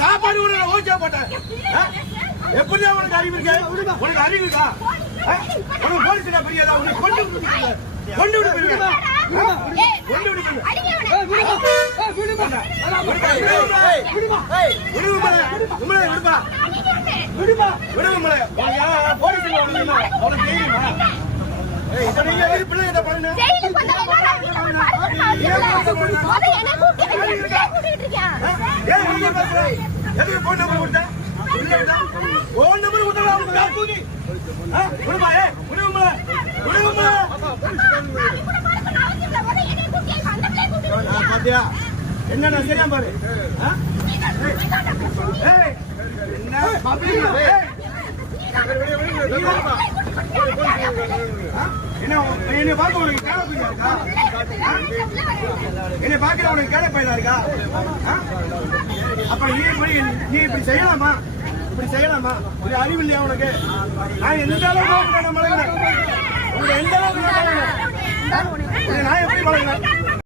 சாப்பாடு கூட ஓகே போட்டேன். எப்படி உனக்கு அறிவு இருக்கா? உனக்கு அறிவு இருக்கா? உனக்கு போலீஸ் பெரியதா? உனக்கு கொண்டு விடுப்பீங்க. என்ன சரியா பாரு. என்னை பார்க்க உனக்கு கேட பையனா இருக்கா? என்னை பார்க்க உனக்கு கேட பையனா இருக்கா? அப்ப நீ இப்படி செய்யலாமா? இப்படி செய்யலாமா? ஒரு அறிவு இல்லையா உனக்கு? நான் எந்த அளவுக்கு மழை எந்த அளவுக்கு